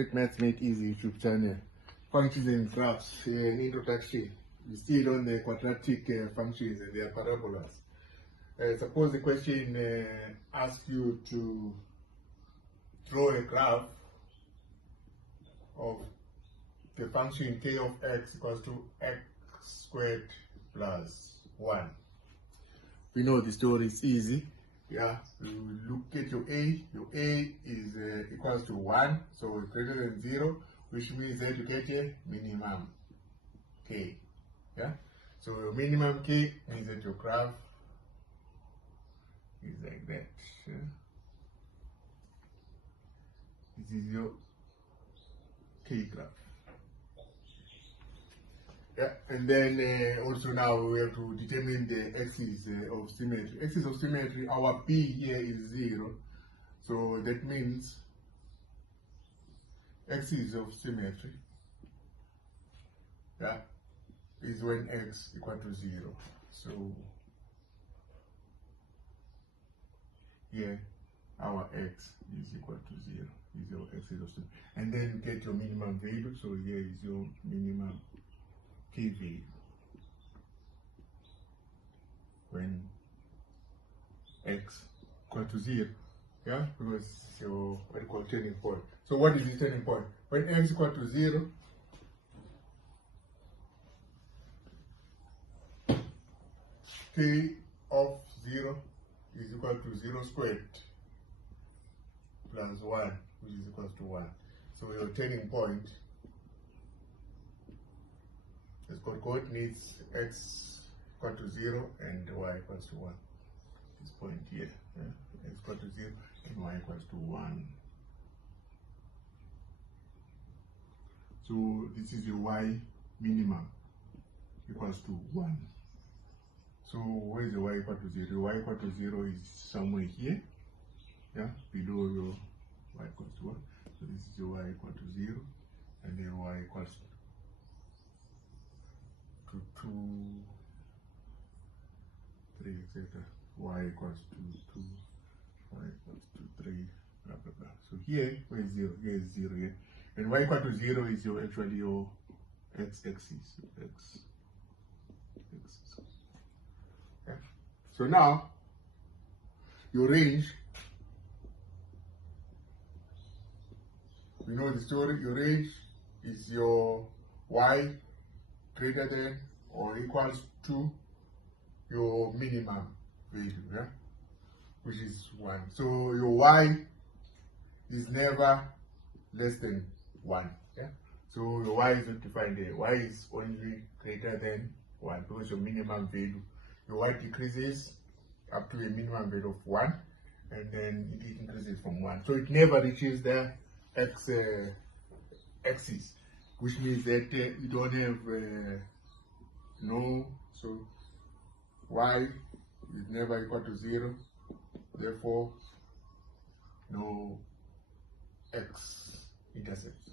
Geometric Maths Made Easy YouTube channel. Functions and graphs, an introduction. We still on the quadratic functions and their parabolas. Suppose the question asks you to draw a graph of the function k of x equals to x squared plus 1. We know the story is easy. Yeah, you look at your a. Your a is equals to 1, so it's greater than 0, which means that you get a minimum k. Yeah, so your minimum k means that your graph is like that. Yeah? This is your k graph. Yeah, and then also now we have to determine the axis of symmetry. Axis of symmetry, our p here is 0, so that means axis of symmetry, yeah, is when x equal to 0. So here our x is equal to 0, is your axis of symmetry, and then you get your minimum value. So here is your minimum k value when x equal to 0, yeah, because it's your what you call turning point. So what is the turning point? When x equal to 0, k of 0 is equal to 0 squared plus 1, which is equal to 1. So your turning point is got coordinates x equal to 0 and y equals to 1. This point here, yeah? X equal to 0 and y equals to 1. So this is your y minimum equals to 1. So where is the y equal to 0? Y equal to 0 is somewhere here, yeah, below your y equals to 1. So this is your y equal to 0, and then y equals to 2, 3, etc. Y equals to 2, y equals to 3, blah blah blah. So here, where is 0? Here is 0 here. And y equal to 0 is your actually your x-axis. X. Yeah. So now your range, we know the story, your range is your y greater than or equals to your minimum value, yeah, which is 1. So your y is never less than 1. Yeah, so your y is not defined there. Y is only greater than 1 because your minimum value, your y decreases up to a minimum value of 1, and then it increases from 1. So it never reaches the x axis, which means that you don't have no, so y is never equal to 0, therefore no x-intercepts.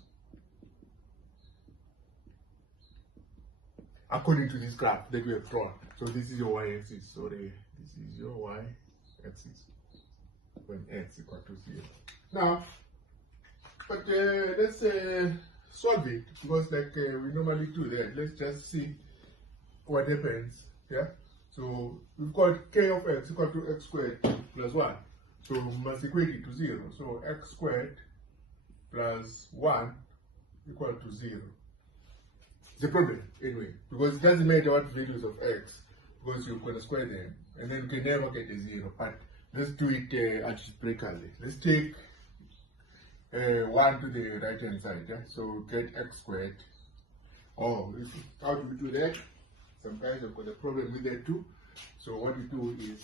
According to this graph that we have drawn. So this is your y-axis, sorry, this is your y-axis when x equal to 0. Now, but let's solve it, because like we normally do that. Let's just see what happens. Yeah, so we've got k of x equal to x squared plus 1, so we must equate it to 0. So x squared plus 1 equal to 0. The problem anyway, because it doesn't matter what values of x, because you're going to square them, and then you can never get a 0. But let's do it algebraically. Let's take 1 to the right hand side, yeah? So get x squared. Oh, how do we do that? Sometimes I've got a problem with that too. So what we do is,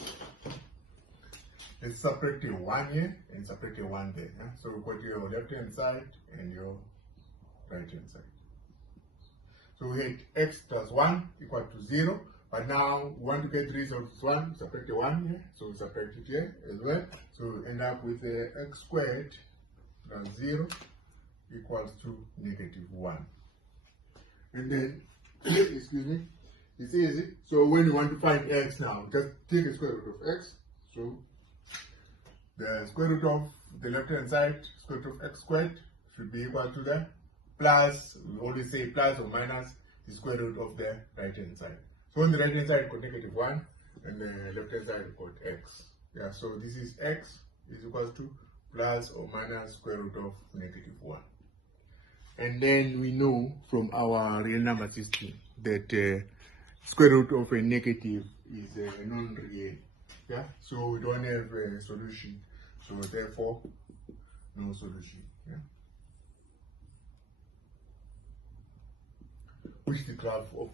let's separate the 1 here and separate the 1 there. Yeah? So we've got your left hand side and your right hand side. So we had x plus 1 equal to 0, but now we want to get rid of this 1, separate the 1 here, so we separate it here as well. So we end up with x squared plus 0 equals to negative 1. And then, excuse me, it's easy. So when you want to find x now, just take the square root of x. So the square root of the left hand side, square root of x squared. should be equal to the plus, we always say plus or minus the square root of the right hand side. So on the right hand side, we got -1, and the left hand side, we got x. Yeah, so this is x is equal to plus or minus square root of -1. And then we know from our real number system that square root of a negative is a non-real. Yeah, so we don't have a solution. So therefore, no solution. Yeah. Which the graph of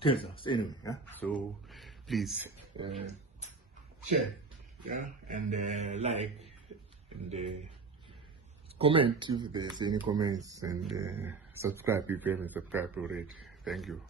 tells us anyway. Yeah. So please share, yeah, and like and comment if there's any comments, and subscribe if you haven't subscribed already. Thank you.